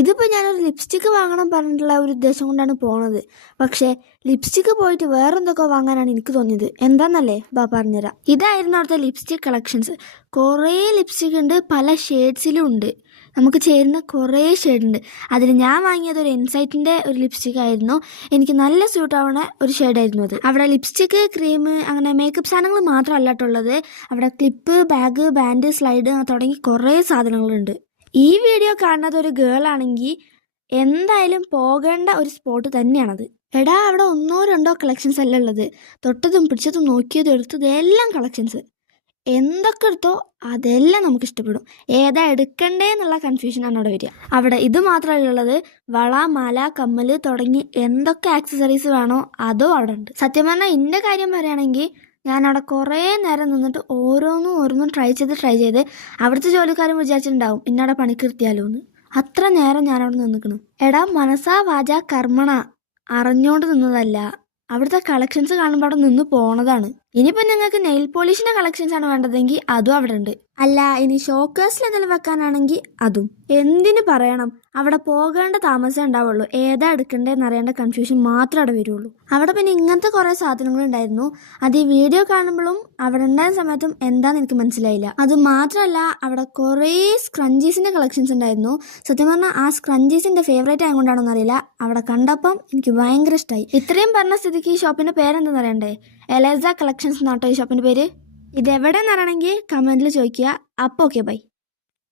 ഇതിപ്പോൾ ഞാനൊരു ലിപ്സ്റ്റിക്ക് വാങ്ങണം പറഞ്ഞിട്ടുള്ള ഒരു ഉദ്ദേശം കൊണ്ടാണ് പോണത്. പക്ഷേ ലിപ്സ്റ്റിക്ക് പോയിട്ട് വേറെന്തൊക്കെ വാങ്ങാനാണ് എനിക്ക് തോന്നിയത്. എന്താണെന്നല്ലേ പറഞ്ഞുതരാം. ഇതായിരുന്നു അവിടുത്തെ ലിപ്സ്റ്റിക് കളക്ഷൻസ്. കുറേ ലിപ്സ്റ്റിക് ഉണ്ട്, പല ഷെയ്ഡ്സിലും ഉണ്ട്, നമുക്ക് ചേരുന്ന കുറേ ഷെയ്ഡുണ്ട്. അതിൽ ഞാൻ വാങ്ങിയത് ഒരു ഇൻസൈറ്റിൻ്റെ ഒരു ലിപ്സ്റ്റിക് ആയിരുന്നു. എനിക്ക് നല്ല സ്യൂട്ട് ആവുന്ന ഒരു ഷെയ്ഡായിരുന്നു അത്. അവിടെ ലിപ്സ്റ്റിക്ക്, ക്രീം, അങ്ങനെ മേക്കപ്പ് സാധനങ്ങൾ മാത്രമല്ല കേട്ടുള്ളത്. അവിടെ ക്ലിപ്പ്, ബാഗ്, ബാൻഡ്, സ്ലൈഡ് തുടങ്ങി കുറേ സാധനങ്ങളുണ്ട്. ഈ വീഡിയോ കാണുന്നത് ഒരു ഗേൾ ആണെങ്കിൽ എന്തായാലും പോകേണ്ട ഒരു സ്പോട്ട് തന്നെയാണത്. എടാ, അവിടെ 1-2 കളക്ഷൻസ് അല്ല ഉള്ളത്. തൊട്ടതും പിടിച്ചതും നോക്കിയതും എടുത്തതും എല്ലാം കളക്ഷൻസ്. എന്തൊക്കെ എടുത്തോ അതെല്ലാം നമുക്ക് ഇഷ്ടപ്പെടും. ഏതാ എടുക്കണ്ടേ എന്നുള്ള കൺഫ്യൂഷനാണ് അവിടെ വരിക. അവിടെ ഇത് മാത്രമല്ല ഉള്ളത്, വള, മാല, കമ്മൽ തുടങ്ങി എന്തൊക്കെ ആക്സസറീസ് വേണോ അതോ അവിടെ ഉണ്ട്. സത്യം പറഞ്ഞാൽ എൻ്റെ കാര്യം പറയുകയാണെങ്കിൽ ഞാൻ അവിടെ കുറേ നേരം നിന്നിട്ട് ഓരോന്നും ട്രൈ ചെയ്ത് അവിടുത്തെ ജോലിക്കാരും വിചാരിച്ചിട്ടുണ്ടാവും ഇന്നവിടെ പണിക്കിരുത്തിയാലോ എന്ന്. അത്ര നേരം ഞാനവിടെ നിന്നിക്കണ്. എടാ, മനസാ വാചാ കർമ്മണ അറിഞ്ഞോണ്ട് നിന്നതല്ല, അവിടുത്തെ കളക്ഷൻസ് കാണുമ്പോൾ അവിടെ നിന്ന് പോണതാണ്. ഇനിയിപ്പോൾ നിങ്ങൾക്ക് നെയിൽ പോളിഷിൻ്റെ കളക്ഷൻസ് ആണ് വേണ്ടതെങ്കിൽ അതും അവിടെ ഉണ്ട്. അല്ല, ഇനി ഷോക്കേഴ്സിൽ എന്തെങ്കിലും വെക്കാനാണെങ്കിൽ അതും. എന്തിനു പറയണം, അവിടെ പോകേണ്ട താമസം ഉണ്ടാവുള്ളൂ. ഏതാ എടുക്കണ്ടേന്ന് അറിയേണ്ട കൺഫ്യൂഷൻ മാത്രമേ അവിടെ വരുള്ളൂ. അവിടെ പിന്നെ ഇങ്ങനത്തെ കുറേ സാധനങ്ങളുണ്ടായിരുന്നു. അത് ഈ വീഡിയോ കാണുമ്പോഴും അവിടെ ഉണ്ടായ സമയത്തും എന്താണെന്ന് എനിക്ക് മനസ്സിലായില്ല. അത് മാത്രമല്ല, അവിടെ കുറേ സ്ക്രഞ്ചീസിൻ്റെ കളക്ഷൻസ് ഉണ്ടായിരുന്നു. സത്യം പറഞ്ഞാൽ ആ സ്ക്രഞ്ചീസിൻ്റെ ഫേവറേറ്റ് ആയതുകൊണ്ടാണോന്ന് അറിയില്ല, അവിടെ കണ്ടപ്പം എനിക്ക് ഭയങ്കര ഇഷ്ടമായി. ഇത്രയും പറഞ്ഞ സ്ഥിതിക്ക് ഈ ഷോപ്പിൻ്റെ പേരെന്താണെന്ന് അറിയണ്ടേ? എലൈസ കളക്ഷൻസ് എന്നാട്ടോ ഈ ഷോപ്പിൻ്റെ പേര്. ഇതെവിടെയെന്ന് അറിയണമെങ്കിൽ കമൻറ്റിൽ ചോദിക്കുക. അപ്പോൾ ഓക്കെ, ബൈ.